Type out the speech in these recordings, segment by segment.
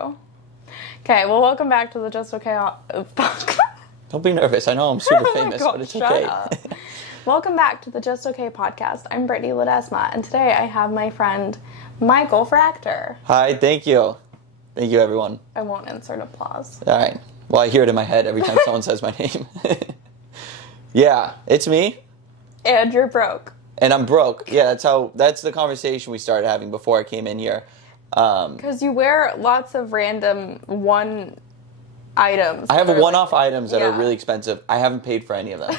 true. Okay, well, welcome back to the Just Okay Don't be nervous. I know I'm super Oh my famous, God, but it's shut okay. up. Welcome back to the Just Okay podcast. I'm Brittany Ledesma, and today I have my friend Michael Fractor. Hi, thank you. Thank you, everyone. I won't insert applause. All right. Well, I hear it in my head every time someone says my name. Yeah, it's me. And you're broke. And I'm broke. Yeah, that's the conversation we started having before I came in here. Because you wear lots of random one items. I have one-off items that are Yeah. really expensive. I haven't paid for any of them.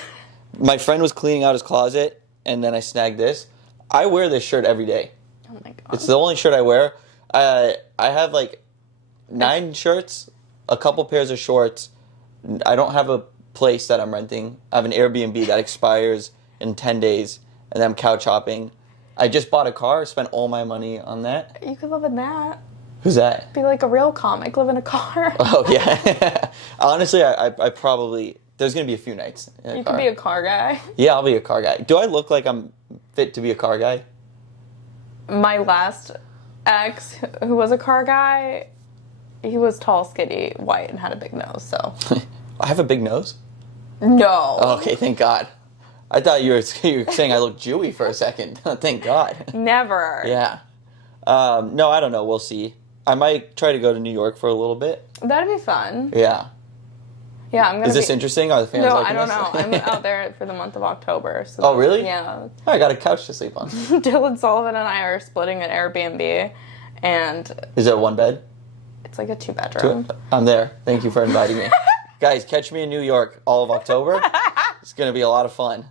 My friend was cleaning out his closet, and then I snagged this. I wear this shirt every day. Oh my God. It's the only shirt I wear. I have like 9 shirts, a couple pairs of shorts. I don't have a place that I'm renting. I have an Airbnb that expires in 10 days, and then I'm couch hopping. I just bought a car, spent all my money on that. You could live in that. Who's that? Be like a real comic, live in a car. Oh, yeah. Honestly, I probably... There's going to be a few nights in a You car. could be a car guy. Yeah, I'll be a car guy. Do I look like I'm fit to be a car guy? My last ex, who was a car guy, he was tall, skinny, white, and had a big nose, so... I have a big nose? No. Okay, thank God. I thought you were saying I look Jewy for a second. Thank God. Never. Yeah. No, I don't know. We'll see. I might try to go to New York for a little bit. That'd be fun. Yeah. Yeah, I'm gonna Is this interesting? Are the fans No, liking I don't this? know. I'm out there for the month of October. So Oh, really? Yeah. I got a couch to sleep on. Dylan Sullivan and I are splitting an Airbnb, and Is it 1 bed? it's like a 2-bedroom. I'm there. Thank you for inviting me. Guys, catch me in New York all of October. It's going to be a lot of fun.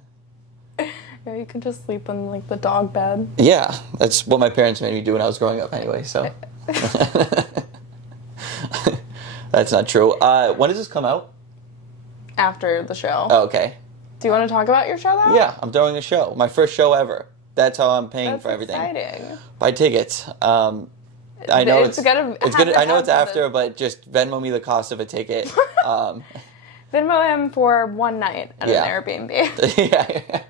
Yeah, you can just sleep in like the dog bed. Yeah, that's what my parents made me do when I was growing up anyway, so. That's not true. When does this come out? After the show. Oh, okay. Do you want to talk about your show though? Yeah, I'm throwing a show. My first show ever. That's how I'm paying That's for everything. exciting. Buy tickets. I know It's gonna it's gonna. I know it's have after, but just Venmo me the cost of a ticket. Venmo him for one night at Yeah. an Airbnb. Yeah.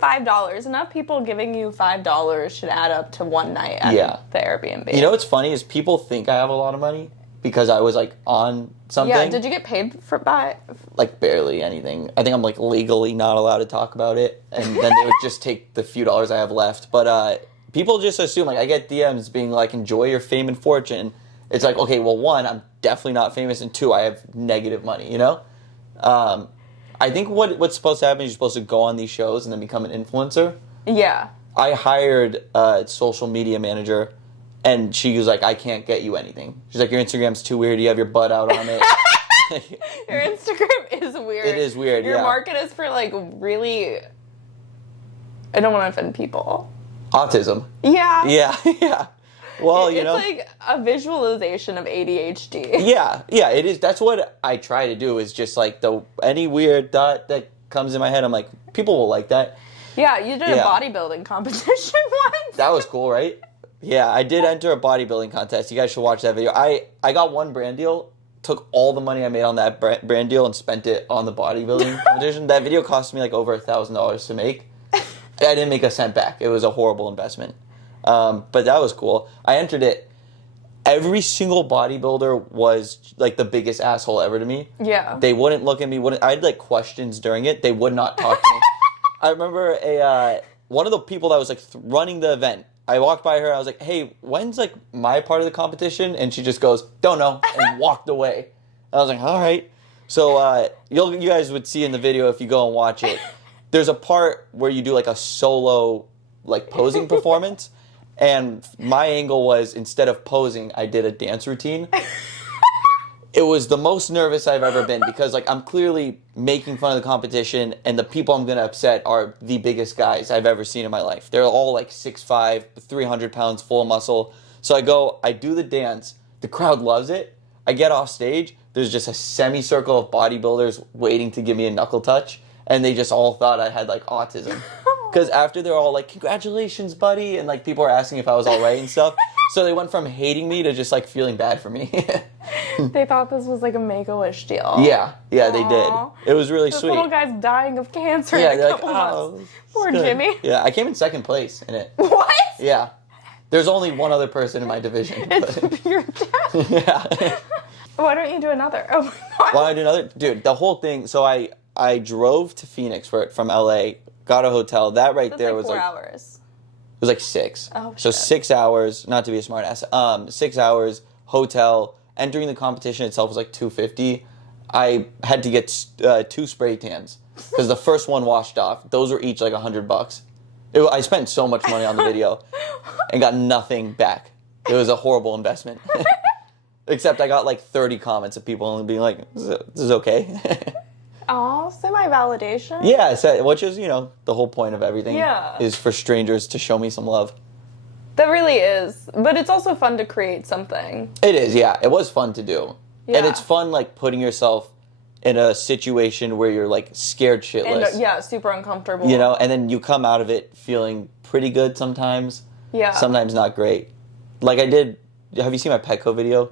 $5. Enough people giving you $5 should add up to one night at the Airbnb. You know what's funny is people think I have a lot of money because I was like on something. Yeah, did you get paid for by? Like barely anything. I think I'm like legally not allowed to talk about it, and then they would just take the few dollars I have left. But people just assume, like, I get DMs being like, enjoy your fame and fortune. It's like, okay, well, 1, I'm definitely not famous, and 2, I have negative money, you know? I think what's supposed to happen is you're supposed to go on these shows and then become an influencer. Yeah. I hired a social media manager, and she was like, I can't get you anything. She's like, your Instagram's too weird. You have your butt out on it. Your Instagram is weird. It is weird, Your yeah. market is for, like, really... I don't want to offend people. Autism. Yeah. Yeah. Well, you know. It's like a visualization of ADHD. Yeah, it is. That's what I try to do is just like any weird thought that comes in my head, I'm like, people will like that. Yeah, you did a bodybuilding competition once. That was cool, right? Yeah, I did enter a bodybuilding contest. You guys should watch that video. I got one brand deal, took all the money I made on that brand deal and spent it on the bodybuilding competition. That video cost me like over $1,000 to make. I didn't make a cent back. It was a horrible investment. But that was cool. I entered it. Every single bodybuilder was like the biggest asshole ever to me. Yeah. They wouldn't look at me. I had like questions during it. They would not talk to me. I remember one of the people that was like running the event. I walked by her. I was like, "Hey, when's like my part of the competition?" And she just goes, "Don't know," and walked away. I was like, "All right." So you guys would see in the video if you go and watch it. There's a part where you do like a solo like posing performance. And my angle was, instead of posing, I did a dance routine. It was the most nervous I've ever been because, like, I'm clearly making fun of the competition, and the people I'm going to upset are the biggest guys I've ever seen in my life. They're all, like, 6'5", 300 pounds, full of muscle. So I do the dance. The crowd loves it. I get off stage. There's just a semicircle of bodybuilders waiting to give me a knuckle touch, and they just all thought I had, like, autism. Because after they're all like, congratulations, buddy, and like people are asking if I was all right and stuff. So they went from hating me to just like feeling bad for me. They thought this was like a Make-A-Wish deal. Yeah, Aww. they did. It was really this sweet. This little guy's dying of cancer Yeah, in a they're like, couple months. Poor good. Jimmy. Yeah, I came in second place in it. What? Yeah. There's only one other person in my division. It's your dad. Yeah. Why don't you do another? Oh my god. Why don't I do another? Dude, the whole thing. So I drove to Phoenix from LA, got a hotel. That right That's there like was 4 like hours. it was like 6. Oh, so shit. 6 hours. Not to be a smart ass. 6 hours hotel. Entering the competition itself was like $250. I had to get 2 spray tans because the first one washed off. Those were each like $100. I spent so much money on the video and got nothing back. It was a horrible investment. Except I got like 30 comments of people only being like, "This is okay." Oh, semi-validation? Yeah, so, which is, the whole point of everything Yeah. is for strangers to show me some love. That really is. But it's also fun to create something. It is, yeah. It was fun to do. Yeah. And it's fun, like, putting yourself in a situation where you're, like, scared shitless. And, yeah, super uncomfortable. And then you come out of it feeling pretty good sometimes. Yeah. Sometimes not great. Like I did, have you seen my petco video?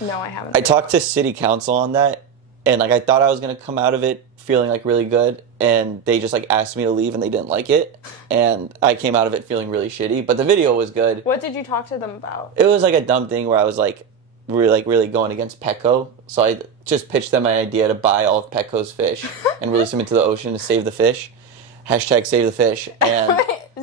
No, I haven't. I talked to city council on that, and like I thought I was gonna come out of it feeling like really good, and they just like asked me to leave and they didn't like it, and I came out of it feeling really shitty. But the video was good. What did you talk to them about? It was like a dumb thing where I was like, really going against Petco, so I just pitched them my idea to buy all of Petco's fish and release them into the ocean to save the fish. Hashtag save the fish. And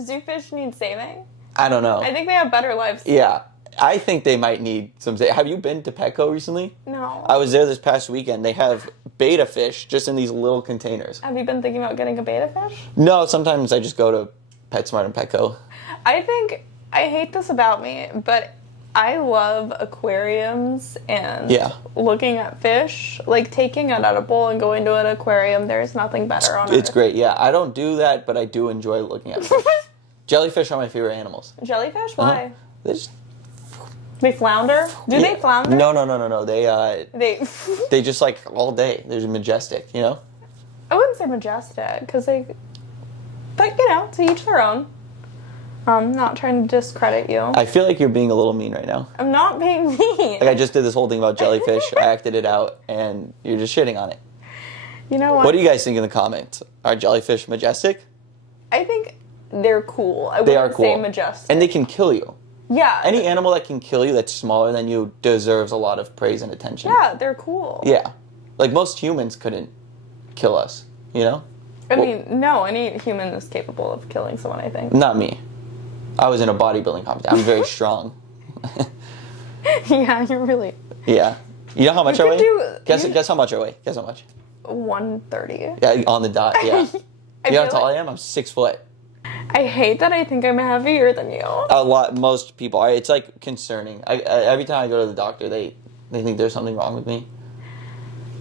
Do fish need saving? I don't know. I think they have better lives. Yeah. I think they might need some... Have you been to Petco recently? No. I was there this past weekend. They have betta fish just in these little containers. Have you been thinking about getting a betta fish? No, sometimes I just go to PetSmart and Petco. I hate this about me, but I love aquariums and looking at fish. Like taking it out of a bowl and going to an aquarium, there's nothing better on it. It's great, yeah. I don't do that, but I do enjoy looking at fish. Jellyfish are my favorite animals. Jellyfish? Why? They just... They flounder? Do they flounder? No. They just like all day. They're majestic, I wouldn't say majestic, because but to each their own. I'm not trying to discredit you. I feel like you're being a little mean right now. I'm not being mean. Like I just did this whole thing about jellyfish. I acted it out, and you're just shitting on it. You know what? What do you guys think in the comments? Are jellyfish majestic? I think they're cool. They are cool. Say majestic. And they can kill you. Yeah. Any animal that can kill you that's smaller than you deserves a lot of praise and attention. Yeah, they're cool. Yeah. Like most humans couldn't kill us, I mean, no, any human is capable of killing someone, I think. Not me. I was in a bodybuilding competition. I'm very strong. Yeah, you're really... Yeah. You know how much I weigh? Guess how much I weigh. Guess how much? 130. Yeah, on the dot, yeah. You know how tall I am? I'm 6 foot. I hate that I think I'm heavier than you. A lot. Most people are. It's like concerning. Every time I go to the doctor, they think there's something wrong with me.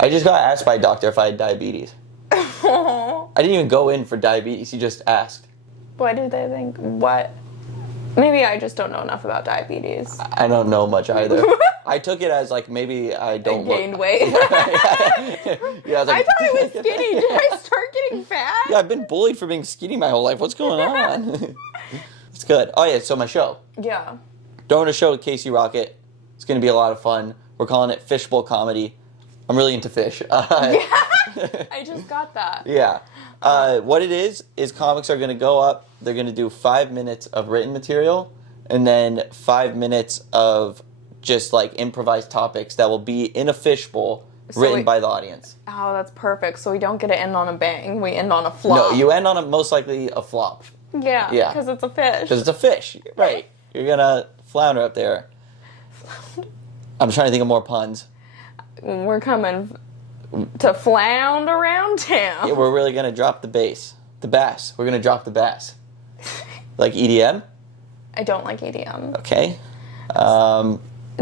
I just got asked by a doctor if I had diabetes. I didn't even go in for diabetes. He just asked. Why do they think what? Maybe I just don't know enough about diabetes. I don't know much either. I took it as like maybe I don't gained weight. Yeah, I was like, I thought I was skinny. Did I start getting fat? Yeah, I've been bullied for being skinny my whole life. What's going on? It's good. Oh yeah, so my show. Yeah. Doing a show with Casey Rocket. It's going to be a lot of fun. We're calling it Fishbowl Comedy. I'm really into fish. I just got that. Yeah. What it is comics are going to go up. They're going to do 5 minutes of written material and then 5 minutes of just like improvised topics that will be in a fishbowl written by the audience. Oh, that's perfect. So we don't get to end on a bang. We end on a flop. No, you end on most likely a flop. Yeah. Yeah. Because it's a fish. Because it's a fish. Right. You're going to flounder up there. I'm trying to think of more puns. We're coming to flound around town. Yeah, we're really going to drop the bass. The bass. We're going to drop the bass. Like EDM? I don't like EDM. Okay.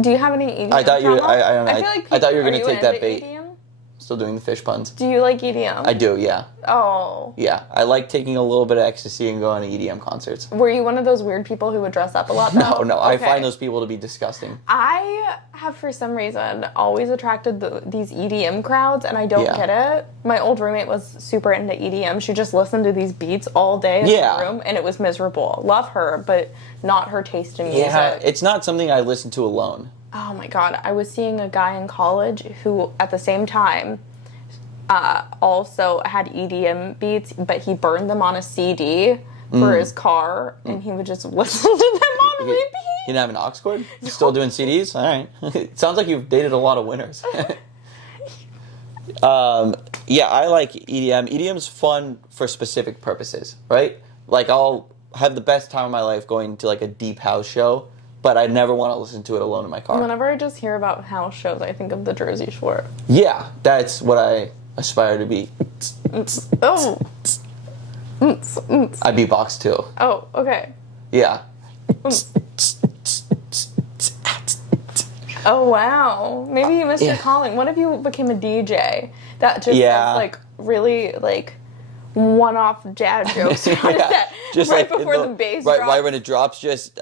Do you have any EDM? I thought you. I don't know. feel like I thought you were going to are take that bait. EDM? Still doing the fish puns. Do you like EDM? I do. Yeah. Oh. Yeah. I like taking a little bit of ecstasy and going to EDM concerts. Were you one of those weird people who would dress up a lot? Though? No. Okay. I find those people to be disgusting. I have, for some reason, always attracted these EDM crowds, and I don't get it. My old roommate was super into EDM. She just listened to these beats all day in her room, and it was miserable. Love her, but not her taste in music. Yeah, it's not something I listen to alone. Oh my god, I was seeing a guy in college who, at the same time, also had EDM beats, but he burned them on a CD for his car, and he would just listen to them on repeat. You didn't have an aux cord? Still doing CDs? All right. It sounds like you've dated a lot of winners. Yeah, I like EDM. EDM's fun for specific purposes, right? Like, I'll have the best time of my life going to, like, a deep house show, but I never want to listen to it alone in my car. Whenever I just hear about house shows, I think of the Jersey Shore. Yeah, that's what I aspire to be. Oh. I beatbox, too. Oh, okay. Yeah. Oh, wow. Maybe you missed your calling. What if you became a DJ that just has, like, really, like, one-off jazz jokes on set just right like before the bass drops? Right when it drops, just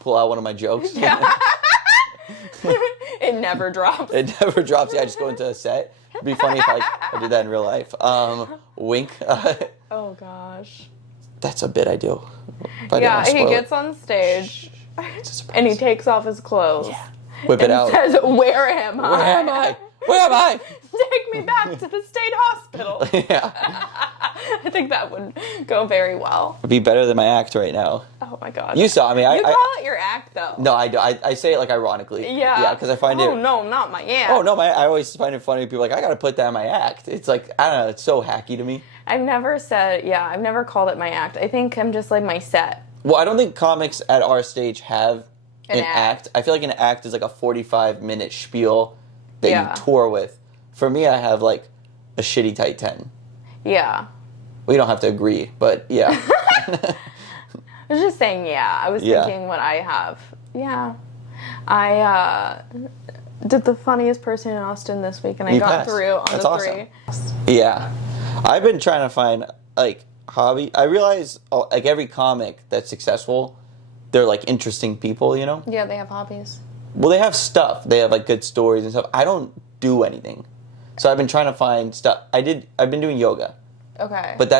pull out one of my jokes. Yeah. It never drops. It never drops. Yeah, I just go into a set. It'd be funny if I did that in real life. Wink. Oh, gosh. That's a bit I do. Yeah, he gets on stage and he takes off his clothes. Yeah. Whip it out. Says, "Where am I? Where am I? Where am I? Take me back to the state hospital." Yeah. I think that would go very well. It'd be better than my act right now. Oh my god. You saw me. You call it your act though. No, I do. I say it like ironically. Yeah. Yeah, because I find it. Oh no, not my act. Oh no, I always find it funny. People are like, I gotta put that in my act. It's like, I don't know. It's so hacky to me. I've never called it my act. I think I'm just like my set. Well, I don't think comics at our stage have an act. I feel like an act is like a 45-minute spiel that you tour with. For me, I have like a shitty tight 10. Yeah. We don't have to agree, but yeah. I was just saying, yeah. I was thinking what I have. Yeah. I did the funniest person in Austin this week, and I got through on That's the awesome. 3. Yeah. I've been trying to find, like, hobby. I realize, like, every comic that's successful, they're, like, interesting people, you know? Yeah, they have hobbies. Well, they have stuff. They have, like, good stories and stuff. I don't do anything. So I've been trying to find stuff. I've been doing yoga. Okay. But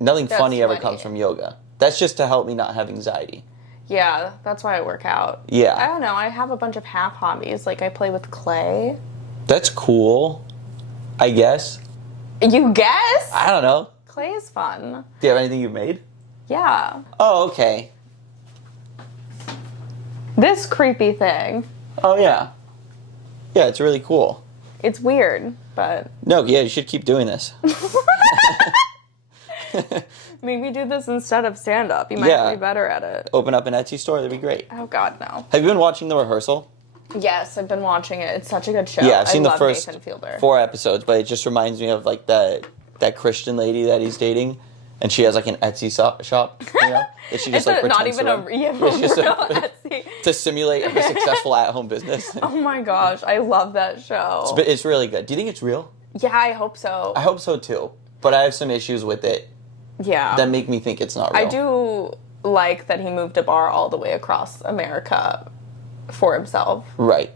nothing funny ever comes from yoga. That's just to help me not have anxiety. Yeah, that's why I work out. Yeah. I don't know. I have a bunch of half hobbies. Like, I play with clay. That's cool, I guess. You guess? I don't know. Clay is fun. Do you have anything you've made? Yeah. Oh, okay. This creepy thing. Oh, yeah. Yeah, it's really cool. It's weird, but... No, yeah, you should keep doing this. Maybe do this instead of stand-up. You might be better at it. Open up an Etsy store, that'd be great. Oh, God, no. Have you been watching The Rehearsal? Yes, I've been watching it. It's such a good show. Yeah, I've seen the first Nathan Fielder. 4 episodes, but it just reminds me of, like, that Christian lady that he's dating, and she has, like, an Etsy shop, you know? That she just, like, not even a real Etsy. To simulate a successful at-home business. Oh, my gosh. I love that show. It's really good. Do you think it's real? Yeah, I hope so. I hope so, too. But I have some issues with it. Yeah. That make me think it's not real. I do like that he moved a bar all the way across America for himself. Right.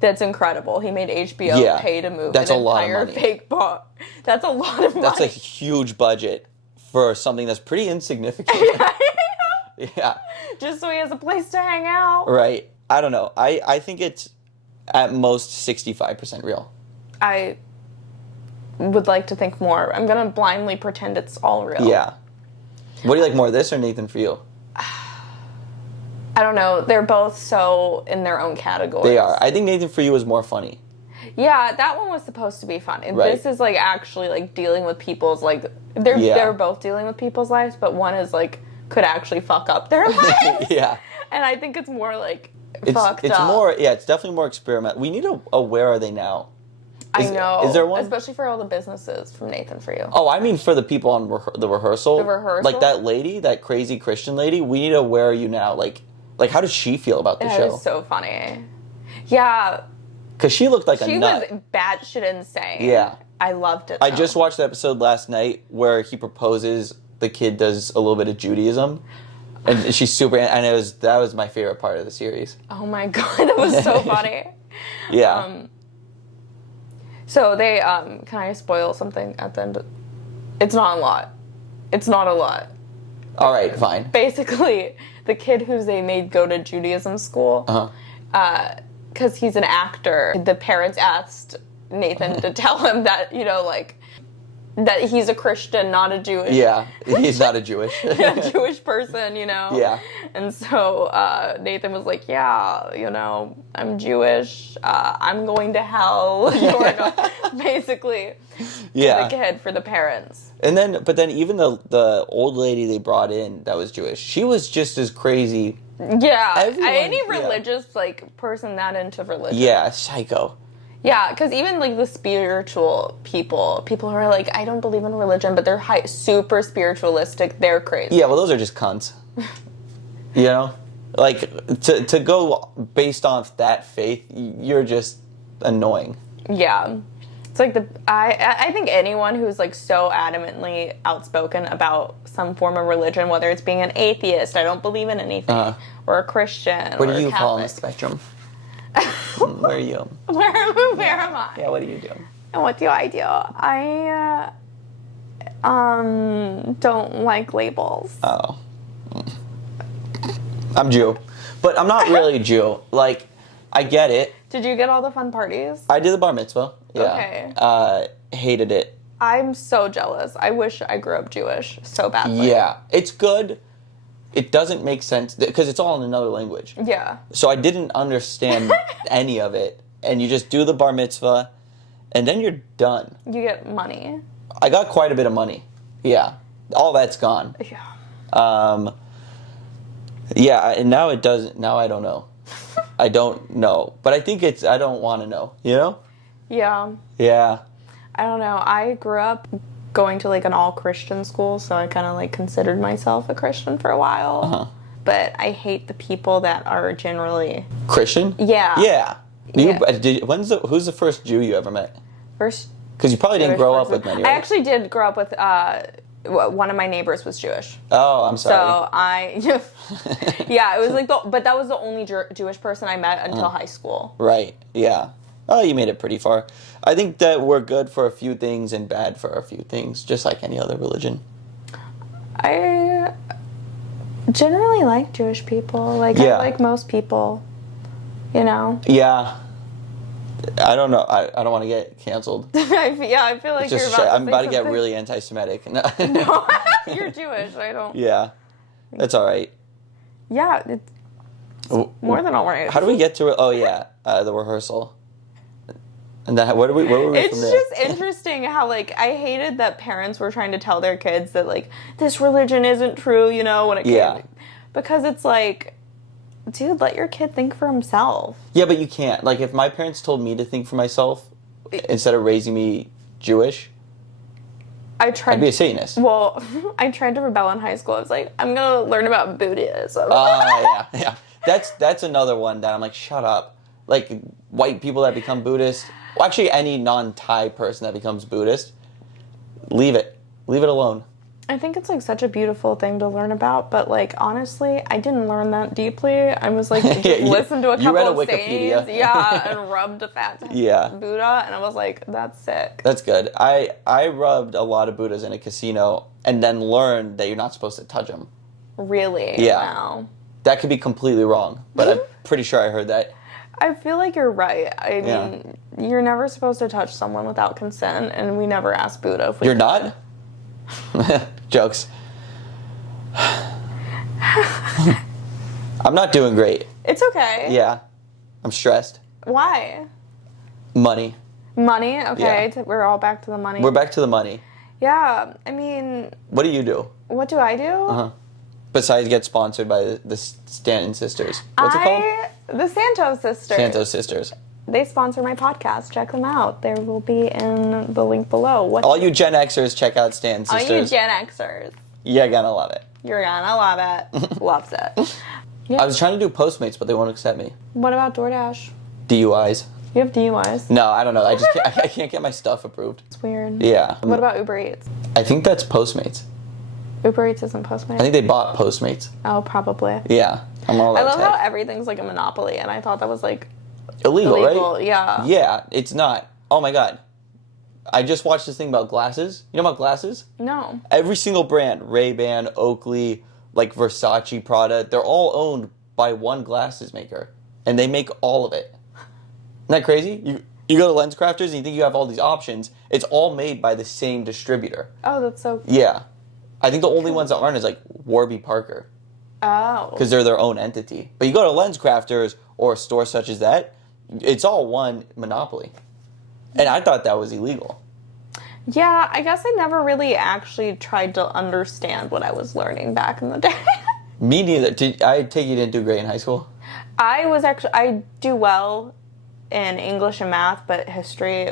That's incredible. He made HBO pay to move an entire fake bar. That's a lot of money. That's a huge budget for something that's pretty insignificant. Yeah. Just so he has a place to hang out. Right. I don't know. I think it's at most 65% real. I would like to think more. I'm going to blindly pretend it's all real. Yeah. What do you like more, this or Nathan For You? I don't know. They're both so in their own categories. They are. I think Nathan For You is more funny. Yeah, that one was supposed to be fun. And right. This is like actually like dealing with people's like they're both dealing with people's lives, but one is like could actually fuck up their lives. Yeah. And I think it's more like it's fucked up. More it's definitely more experimental. We need a Where Are They Now? I know. Is there one? Especially for all the businesses from Nathan For You. Oh, I mean for the people on the rehearsal. The rehearsal? Like that lady, that crazy Christian lady, we need a Where Are You Now? Like how does she feel about the show? It was so funny. Yeah. Because she looked like a nut. She was batshit insane. Yeah. I loved it, I just watched the episode last night where he proposes, the kid does a little bit of Judaism. And she's super, and that was my favorite part of the series. Oh my God, that was so funny. Yeah. So they, can I spoil something at the end? It's not a lot. It's not a lot. All right, fine. Basically, the kid who they made go to Judaism school, because he's an actor, the parents asked Nathan to tell him that, that he's a Christian, not a Jewish. Yeah, he's not a Jewish. Jewish person, Yeah. And so Nathan was like, yeah, I'm Jewish. I'm going to hell. Basically, the kid for the parents. But then even the old lady they brought in that was Jewish, she was just as crazy. Yeah, any religious person that into religion. Yeah, psycho. Yeah, because even the spiritual people who are like, I don't believe in religion, but they're super spiritualistic, they're crazy. Yeah, well, those are just cunts. To go based off that faith, you're just annoying. Yeah. It's I think anyone who's so adamantly outspoken about some form of religion, whether it's being an atheist, I don't believe in anything, or a Christian, Where do you fall on the spectrum? Where are you? Where am I? Yeah, what do you do? And what do I do? I don't like labels. Oh. I'm Jew. But I'm not really Jew. I get it. Did you get all the fun parties? I did the bar mitzvah. Yeah. Okay. Hated it. I'm so jealous. I wish I grew up Jewish so badly. Yeah. It's good. It doesn't make sense because it's all in another language. Yeah. So I didn't understand any of it. And you just do the bar mitzvah, and then you're done. You get money. I got quite a bit of money. Yeah. All that's gone. Yeah. Yeah, and now it doesn't. Now I don't know. I don't know. But I think I don't want to know. You know? Yeah. Yeah. I don't know. I grew up going to an all-Christian school, so I kind of considered myself a Christian for a while. Uh-huh. But I hate the people that are generally Christian? Yeah. Yeah. Who's the first Jew you ever met? First. Because you probably didn't grow up with many. Right? I actually did grow up with. One of my neighbors was Jewish. Oh, I'm sorry. So yeah, it was but that was the only Jewish person I met until high school. Right. Yeah. Oh, you made it pretty far. I think that we're good for a few things and bad for a few things, just like any other religion. I generally like Jewish people. I like most people. Yeah. I don't know. I don't want to get canceled. I feel like I'm about to get really anti-Semitic. No, you're Jewish. I don't. Yeah, that's all right. Yeah, it's more than all right. How do we get to it? Oh yeah, the rehearsal. And that where were we from there? It's just interesting how I hated that parents were trying to tell their kids that this religion isn't true. When it came because it's dude, let your kid think for himself. Yeah, but you can't. If my parents told me to think for myself instead of raising me Jewish, I'd be a Satanist. Well, I tried to rebel in high school. I was like, I'm going to learn about Buddhism. Yeah. That's another one that I'm shut up. White people that become Buddhist. Well, actually, any non-Thai person that becomes Buddhist, leave it. Leave it alone. I think it's such a beautiful thing to learn about, but honestly, I didn't learn that deeply. I was listen to a couple of sayings, and rubbed a fat Buddha, and I was like, that's sick. That's good. I rubbed a lot of Buddhas in a casino, and then learned that you're not supposed to touch them. Really? Yeah. Wow. That could be completely wrong, but I'm pretty sure I heard that. I feel like you're right. I mean, you're never supposed to touch someone without consent, and we never asked Buddha if we You're not? Jokes. I'm not doing great. It's okay. Yeah. I'm stressed. Why? Money. Money? Okay. Yeah. We're all back to the money. We're back to the money. Yeah. I mean... What do you do? What do I do? Uh-huh. Besides get sponsored by the Stanton sisters. What's it called? The Santos sisters. Santos sisters. They sponsor my podcast. Check them out. There will be in the link below. All you Gen Xers, check out Stanton sisters. All you Gen Xers. You're gonna love it. You're gonna love it. Loves it. Yeah. I was trying to do Postmates, but they won't accept me. What about DoorDash? DUIs. You have DUIs? No, I don't know. I can't get my stuff approved. It's weird. Yeah. What about Uber Eats? I think that's Postmates. Uber Eats isn't Postmates? I think they bought Postmates. Oh, probably. Yeah. I'm all I love how everything's a monopoly, and I thought that was illegal, right? Yeah. Yeah, it's not. Oh my god. I just watched this thing about glasses. You know about glasses? No. Every single brand, Ray-Ban, Oakley, Versace, Prada, they're all owned by one glasses maker. And they make all of it. Isn't that crazy? You go to Lens Crafters and you think you have all these options. It's all made by the same distributor. Oh, that's so cool. Yeah. I think the only ones that aren't is Warby Parker. Oh. Because they're their own entity. But you go to LensCrafters or a store such as that, it's all one monopoly. And I thought that was illegal. Yeah, I guess I never really actually tried to understand what I was learning back in the day. Me neither. I take you didn't do great in high school? I do well in English and math, but history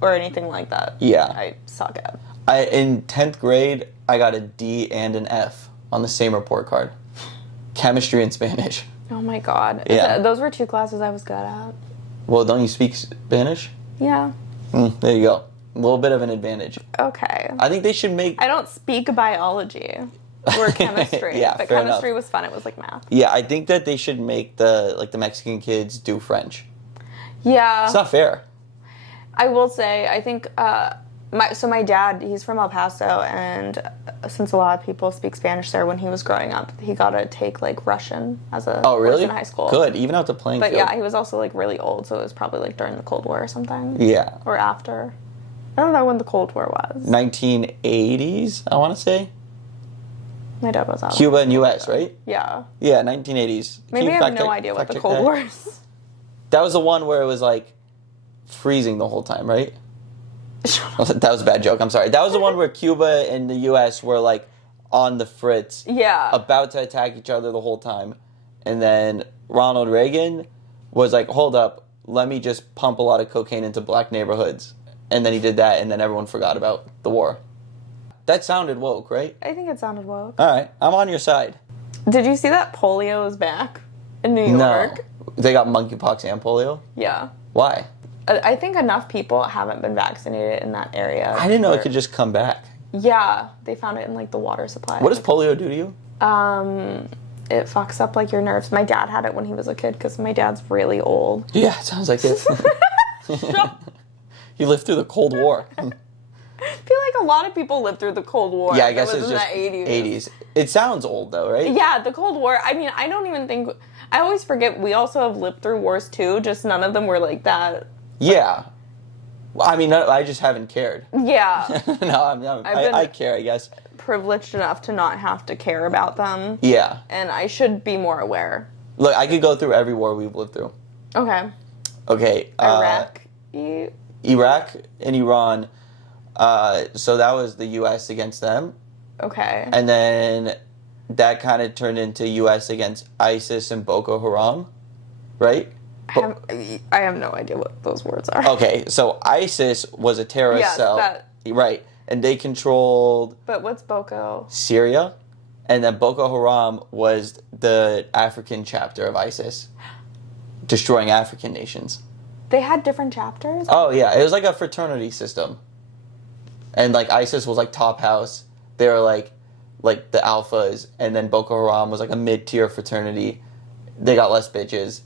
or anything like that, yeah, I suck at. In 10th grade, I got a D and an F on the same report card. Chemistry and Spanish. Oh my god. Yeah. Those were 2 classes I was good at. Well, don't you speak Spanish? Yeah. There you go. A little bit of an advantage. Okay. I think they should make... I don't speak biology or chemistry. Yeah, but fair chemistry enough. was fun. It was like math. Yeah, I think that they should make the Mexican kids do French. Yeah. It's not fair. I will say, I think, my dad, he's from El Paso, and since a lot of people speak Spanish there, when he was growing up, he got to take, like, Russian as a course in high school. Good, even out the playing But field. yeah, he was also, like, really old, so it was probably, like, during the Cold War or something. Yeah. Or after. I don't know when the Cold War was. 1980s, I want to say. My dad was out. Cuba and U.S., right? Yeah. Yeah, 1980s. Maybe I have no idea what the Cold War is. That was the one where it was, like, freezing the whole time, right? That was a bad joke. I'm sorry. That was the one where Cuba and the U.S. were, like, on the fritz. Yeah. About to attack each other the whole time. And then Ronald Reagan was like, hold up, let me just pump a lot of cocaine into black neighborhoods. And then he did that, and then everyone forgot about the war. That sounded woke, right? I think it sounded woke. All right. I'm on your side. Did you see that polio is back in New York? No. They got monkeypox and polio? Yeah. Why? I think enough people haven't been vaccinated in that area. I didn't know it could just come back. Yeah, they found it in like the water supply. What does polio do to you? It fucks up like your nerves. My dad had it when he was a kid because my dad's really old. Yeah, it sounds like it. He lived through the Cold War. I feel like a lot of people lived through the Cold War. Yeah, I guess it's in just the 80s. 80s. It sounds old though, right? Yeah, the Cold War. I mean, I don't even think... I always forget we also have lived through wars too, just none of them were like that. Yeah. Well, I mean, I just haven't cared. Yeah. No, I care, I guess. Privileged enough to not have to care about them. Yeah. And I should be more aware. Look, I could go through every war we've lived through. Okay. Okay. Iraq and Iran. So that was the U.S. against them. Okay. And then that kind of turned into U.S. against ISIS and Boko Haram, right? I have no idea what those words are. Okay, so ISIS was a terrorist cell. Right. And they controlled... But what's Boko? Syria. And then Boko Haram was the African chapter of ISIS, destroying African nations. They had different chapters? Oh, yeah. It was like a fraternity system. And, like, ISIS was, like, top house. They were, like the alphas. And then Boko Haram was, like, a mid-tier fraternity. They got less bitches,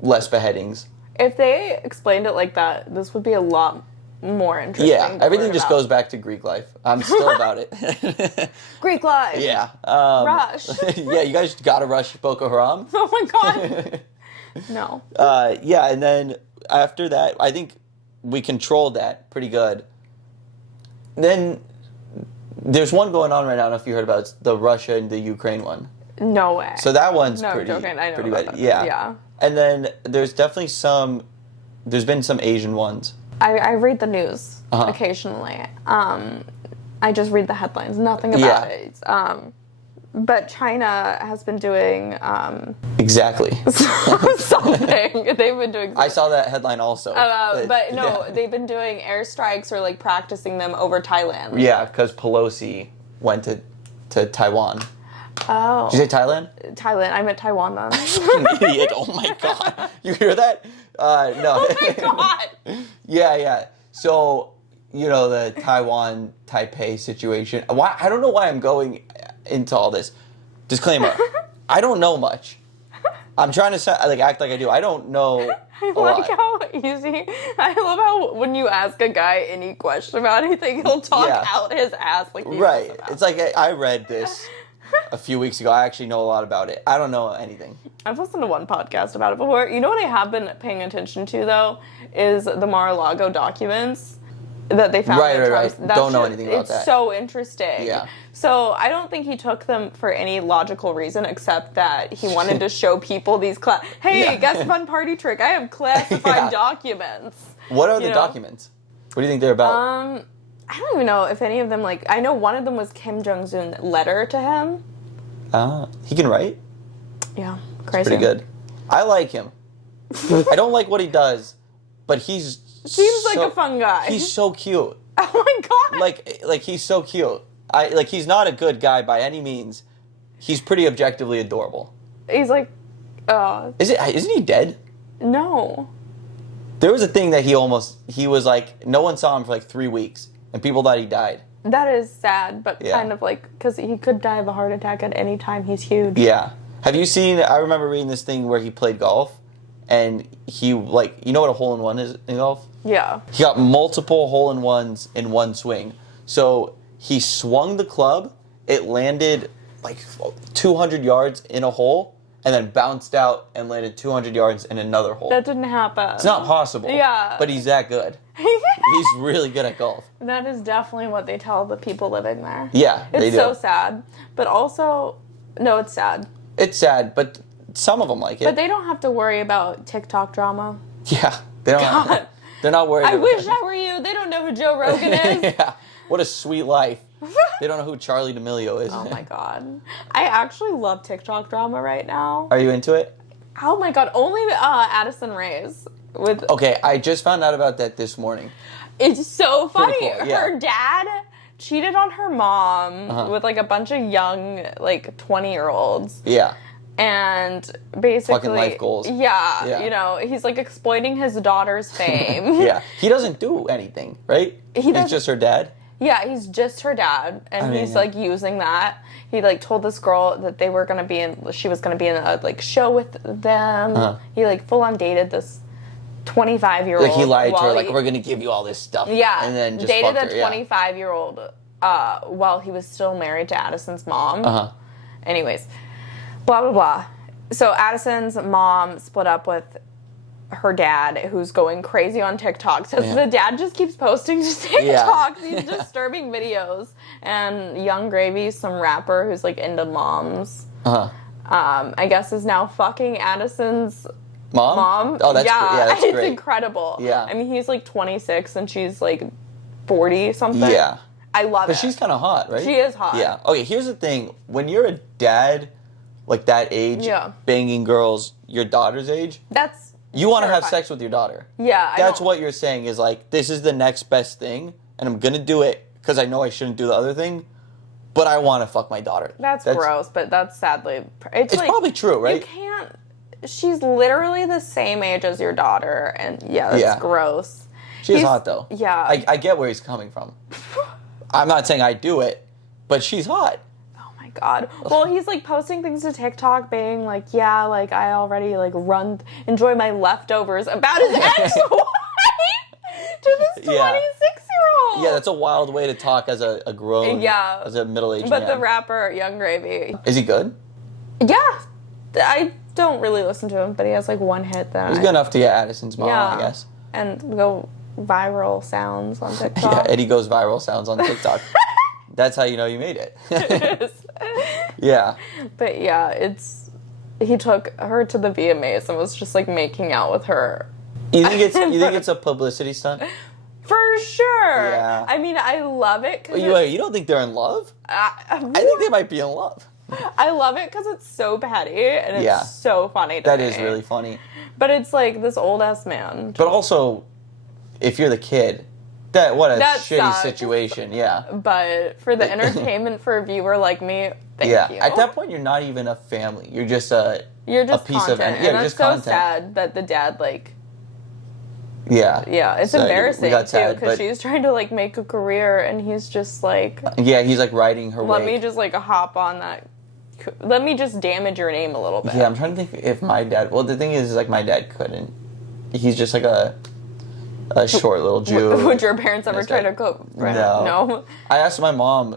less beheadings. If they explained it like that, this would be a lot more interesting. Yeah, everything just goes back to Greek life. I'm still about it. Greek life. Yeah. Rush. Yeah, you guys gotta rush Boko Haram. Oh my god. No. Yeah, and then after that, I think we controlled that pretty good. Then there's one going on right now. I don't know if you heard about it. It's the Russia and the Ukraine one. No way. So that one's no, pretty, joking. I know pretty about bad. that. Yeah. And then there's definitely there's been some Asian ones. I read the news occasionally. I just read the headlines, nothing about it. But China has been doing... exactly. something. They've been doing... I saw that headline also. But no, they've been doing airstrikes or like practicing them over Thailand. Yeah, because Pelosi went to Taiwan. Oh. Did you say Thailand? Thailand. I meant Taiwan then. Idiot. Oh my god. You hear that? No. Oh my god. Yeah. So, the Taiwan, Taipei situation. I don't know why I'm going into all this. Disclaimer. I don't know much. I'm trying to act like I do. I don't know I like how easy. I love how when you ask a guy any question about anything, he'll talk out his ass like he knows about. It's like I read this a few weeks ago. I actually know a lot about it. I don't know anything. I've listened to one podcast about it before. You know what I have been paying attention to, though, is the Mar-a-Lago documents. that they found. Right. Don't know anything about that. It's so interesting. Yeah. So I don't think he took them for any logical reason except that he wanted to show people these guess a fun party trick. I have classified documents. What are the documents? What do you think they're about? I don't even know if any of them, I know one of them was Kim Jong-un's letter to him. He can write? Yeah, crazy. Pretty good. I like him. I don't like what he does, but he's seems like a fun guy. He's so cute. Oh my god! Like he's so cute. He's not a good guy by any means. He's pretty objectively adorable. He's like, Isn't he dead? No. There was a thing that he was like, no one saw him for like 3 weeks, and people thought he died. That is sad, but kind of because he could die of a heart attack at any time. He's huge. Yeah. Have you seen, I remember reading this thing where he played golf, and he, you know what a hole-in-one is in golf? Yeah. He got multiple hole-in-ones in one swing. So he swung the club, it landed 200 yards in a hole, and then bounced out and landed 200 yards in another hole. That didn't happen. It's not possible. Yeah. But he's that good. He's really good at golf. That is definitely what they tell the people living there. Yeah, they do. It's so sad. But also, no, it's sad. It's sad, but some of them like it. But they don't have to worry about TikTok drama. Yeah. They don't. They're not worried. I wish I were you. They don't know who Joe Rogan is. Yeah. What a sweet life. They don't know who Charlie D'Amelio is. Oh my god. I actually love TikTok drama right now. Are you into it? Oh my god. Only Addison Rae's. Okay, I just found out about that this morning. It's so funny. Cool, yeah. Her dad cheated on her mom with a bunch of young 20-year-olds. Yeah. And basically, fucking life goals. Yeah, he's exploiting his daughter's fame. Yeah, he doesn't do anything, right? He's just her dad. Yeah, he's just her dad, and he's using that. He told this girl that they were she was gonna be in a show with them. He full on dated this 25-year-old. He lied to her, we're gonna give you all this stuff. Yeah, and then just dated fucked a 25-year-old while he was still married to Addison's mom. Anyways. Blah, blah, blah. So Addison's mom split up with her dad, who's going crazy on TikTok. So the dad just keeps posting to TikTok these disturbing videos. And Young Gravy, some rapper who's into moms, I guess is now fucking Addison's mom. Oh, that's that's it's great. incredible. Yeah. I mean, he's 26 and she's 40 something. Yeah. I love it. But she's kind of hot, right? She is hot. Yeah. Okay, here's the thing. When you're a dad, that age, banging girls your daughter's age, you want to have sex with your daughter. Yeah, that's what you're saying is this is the next best thing, and I'm gonna do it because I know I shouldn't do the other thing, but I want to fuck my daughter. That's gross, but that's sadly it's probably true, right? You can't. She's literally the same age as your daughter, and that's gross. She's hot though. Yeah, I get where he's coming from. I'm not saying I do it, but she's hot. God. Well, he's posting things to TikTok being I already enjoy my leftovers about his ex-wife to this 26-year-old. Yeah, that's a wild way to talk as a grown, as a middle-aged man. But the rapper, Young Gravy. Is he good? Yeah. I don't really listen to him, but he has one hit that he's good enough to get Addison's mom, I guess. And go viral sounds on TikTok. Eddie goes viral sounds on TikTok. That's how you know you made it. It is. Yeah. But he took her to the VMAs and was just making out with her. You think it's a publicity stunt? For sure. Yeah. I mean, I love it. You don't think they're in love? I think they might be in love. I love it because it's so petty and it's so funny to me. That is really funny. But it's this old ass man. But also, if you're the kid, that shitty sucks. Situation, yeah. But for the entertainment for a viewer like me, thank you. At that point, you're not even a family. You're just a piece content. of and just that's content. So sad that the dad Yeah. Yeah, it's embarrassing too because she's trying to make a career and he's just yeah, he's riding her. Let me just hop on that. Let me just damage your name a little bit. Yeah, I'm trying to think if my dad. Well, the thing is my dad couldn't. He's just a short little Jew. Would your parents ever try to cook? No. I asked my mom.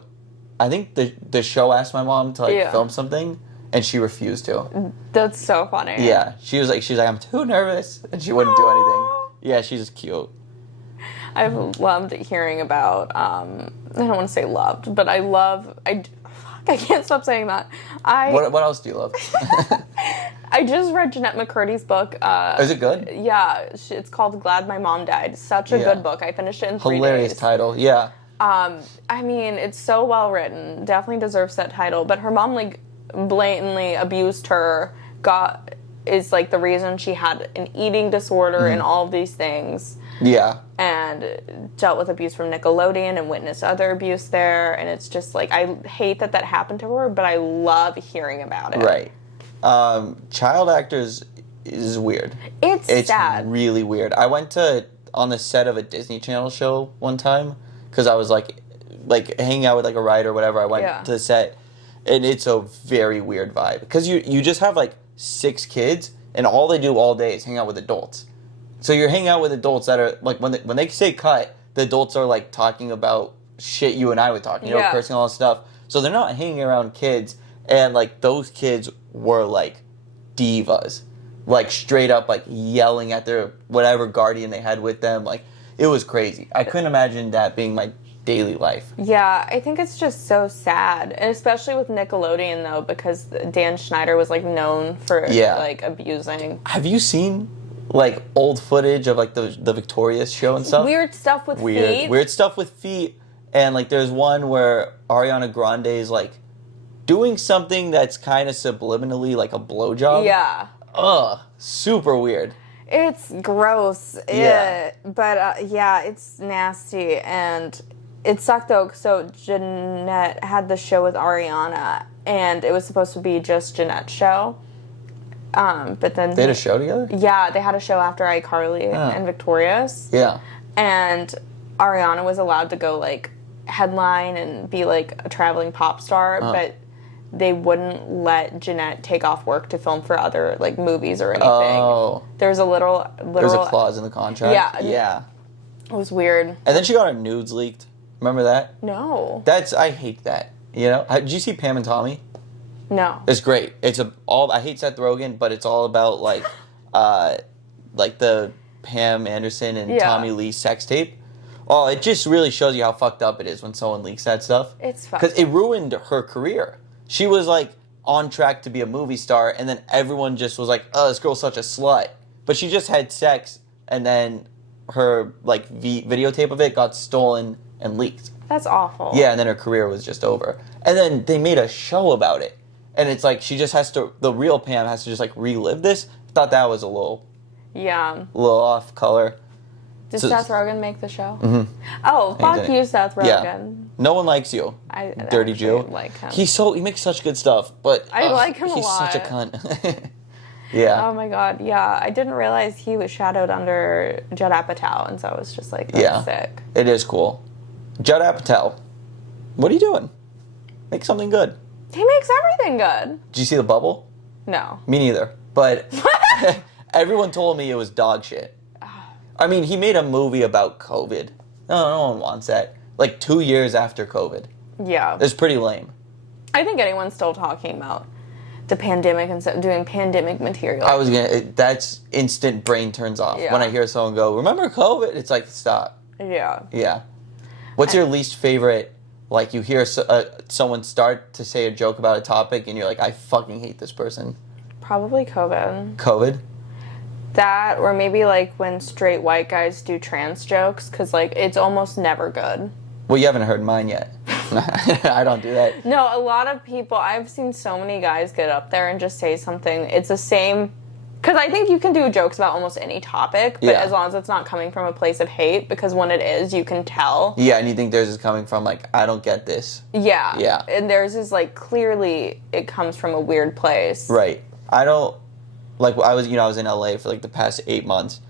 I think the show asked my mom to film something, and she refused to. That's so funny. Yeah, she's like, I'm too nervous, and she wouldn't do anything. Yeah, she's cute. I've loved hearing about, I don't want to say loved, but I can't stop saying that. What else do you love? I just read Jeanette McCurdy's book. Is it good? Yeah, it's called Glad My Mom Died. Such a good book. I finished it in 3 days. Hilarious title, yeah. I mean, it's so well written. Definitely deserves that title. But her mom, like, blatantly abused her, is, like, the reason she had an eating disorder and all of these things. Yeah. And dealt with abuse from Nickelodeon and witnessed other abuse there. And it's just, like, I hate that happened to her, but I love hearing about it. Right. Child actors is weird. It's sad. Really weird. I went on the set of a Disney Channel show one time because I was like hanging out with like a writer or whatever. I went to the set, and it's a very weird vibe because you just have like 6 kids and all they do all day is hang out with adults. So you're hanging out with adults that are like when they say cut, the adults are like talking about shit you and I would talk, cursing all that stuff. So they're not hanging around kids, and like those kids were like divas, like straight up like yelling at their whatever guardian they had with them. Like it was crazy. I couldn't imagine that being my daily life. Yeah, I think it's just so sad, and especially with Nickelodeon though, because Dan Schneider was like known for like abusing. Have you seen like old footage of like the Victorious show and stuff? Weird stuff with feet. Weird stuff with feet, and like there's one where Ariana Grande is like doing something that's kind of subliminally like a blowjob. Yeah. Ugh, super weird. It's gross. Yeah. But it's nasty, and it sucked though. So Jeanette had the show with Ariana, and it was supposed to be just Jeanette's show. But then they had a show together? Yeah, they had a show after iCarly and Victorious. Yeah. And Ariana was allowed to go like headline and be like a traveling pop star, but they wouldn't let Jeanette take off work to film for other like movies or anything. Oh. There's a literal There's a clause in the contract? Yeah. It was weird. And then she got her nudes leaked. Remember that? No. I hate that. You know? Did you see Pam and Tommy? No. It's great. I hate Seth Rogen, but it's all about like the Pam Anderson and Tommy Lee sex tape. Oh, it just really shows you how fucked up it is when someone leaks that stuff. It's fucked. Because it ruined her career. She was like on track to be a movie star, and then everyone just was like, "Oh, this girl's such a slut." But she just had sex, and then her like videotape of it got stolen and leaked. That's awful. Yeah, and then her career was just over. And then they made a show about it. And it's like she just has to, the real Pam has to just like relive this. I thought that was a little off color. Did Seth Rogen make the show? Mm-hmm. Oh, fuck you, Seth Rogen. Yeah. No one likes you, Dirty Jew. Like him. He makes such good stuff, but I like him a lot. He's such a cunt. Yeah. Oh my god, yeah. I didn't realize he was shadowed under Judd Apatow, and so I was just like, that's sick. It is cool. Judd Apatow, what are you doing? Make something good. He makes everything good. Did you see The Bubble? No. Me neither. But everyone told me it was dog shit. I mean, he made a movie about COVID. No one wants that. Like 2 years after COVID. Yeah. It's pretty lame. I think anyone's still talking about the pandemic and doing pandemic material. That's instant brain turns off. Yeah. When I hear someone go, remember COVID? It's like, stop. Yeah. Yeah. What's your least favorite, like you hear someone start to say a joke about a topic and you're like, I fucking hate this person? Probably COVID. COVID? That, or maybe like when straight white guys do trans jokes, because like it's almost never good. Well, you haven't heard mine yet. I don't do that. No, a lot of people, I've seen so many guys get up there and just say something. It's the same, because I think you can do jokes about almost any topic, but as long as it's not coming from a place of hate, because when it is, you can tell. Yeah, and you think theirs is coming from like, I don't get this. Yeah. Yeah. And theirs is like, clearly it comes from a weird place. Right. I don't, like I was in LA for like the past 8 months.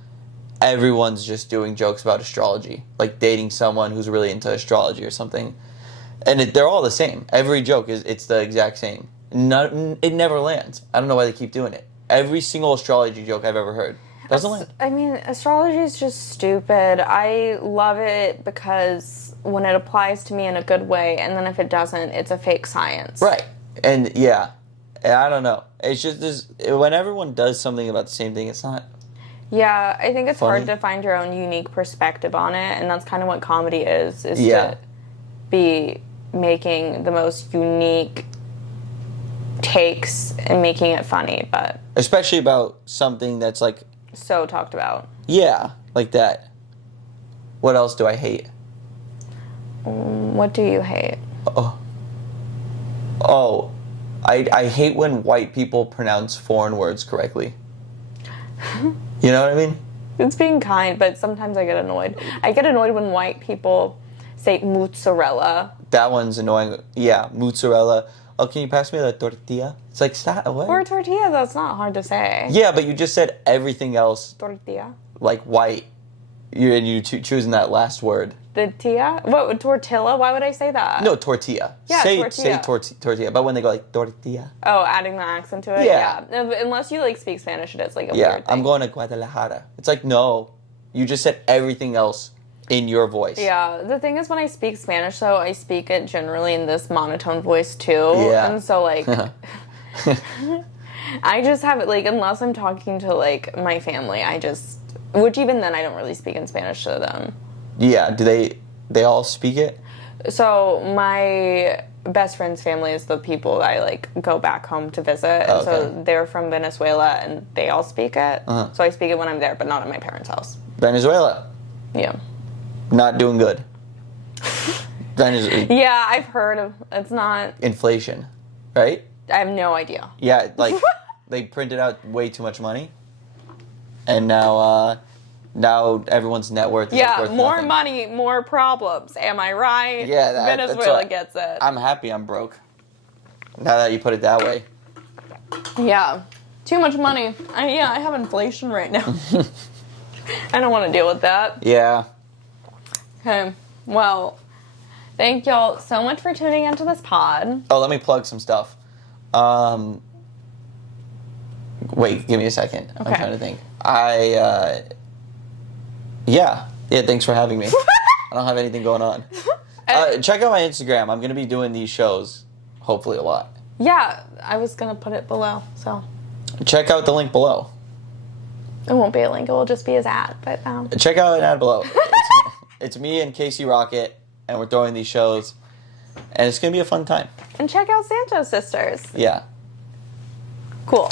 Everyone's just doing jokes about astrology, like dating someone who's really into astrology or something. And they're all the same. Every joke it's the exact same. It never lands. I don't know why they keep doing it. Every single astrology joke I've ever heard doesn't land. I mean, astrology is just stupid. I love it because when it applies to me in a good way, and then if it doesn't, it's a fake science. Right. And I don't know. It's just when everyone does something about the same thing, it's not. Yeah, I think it's funny. hard to find your own unique perspective on it, and that's kind of what comedy is to be making the most unique takes and making it funny, but... Especially about something that's, like... So talked about. Yeah, like that. What else do I hate? What do you hate? I hate when white people pronounce foreign words correctly. You know what I mean? It's being kind, but sometimes I get annoyed. I get annoyed when white people say mozzarella. That one's annoying. Yeah, mozzarella. Oh, can you pass me the tortilla? It's like, stop, what? Or tortilla, that's not hard to say. Yeah, but you just said everything else. Tortilla. Like white. You're choosing that last word. The tia? What, tortilla? Why would I say that? No, tortilla. Yeah, Say tortilla. But when they go like tortilla. Oh, adding the accent to it? Yeah. No, unless you like speak Spanish, it is like a weird thing. I'm going to Guadalajara. It's like, no. You just said everything else in your voice. Yeah. The thing is, when I speak Spanish, though, I speak it generally in this monotone voice, too. Yeah. And so, like... I just have it, like, unless I'm talking to, like, my family, I just... Which even then, I don't really speak in Spanish to them. Yeah, do they all speak it? So my best friend's family is the people I like go back home to visit, and so they're from Venezuela, and they all speak it. Uh-huh. So I speak it when I'm there, but not at my parents' house. Venezuela. Yeah. Not doing good. Yeah, I've heard of. It's not inflation, right? I have no idea. Yeah, like they printed out way too much money, and now everyone's net worth is worth more nothing. money, more problems. Am I right? Yeah, Venezuela gets it. I'm happy I'm broke. Now that you put it that way. Yeah, too much money. I have inflation right now. I don't want to deal with that. Yeah. Okay, well, thank y'all so much for tuning into this pod. Oh, let me plug some stuff. Wait, give me a second. Okay. I'm trying to think. Yeah, thanks for having me. I don't have anything going on. Check out my Instagram. I'm going to be doing these shows, hopefully a lot. Yeah, I was going to put it below, so. Check out the link below. It won't be a link, it will just be his ad, but... Check out an ad below. It's me and Casey Rocket, and we're throwing these shows, and it's going to be a fun time. And check out Santos Sisters. Yeah. Cool.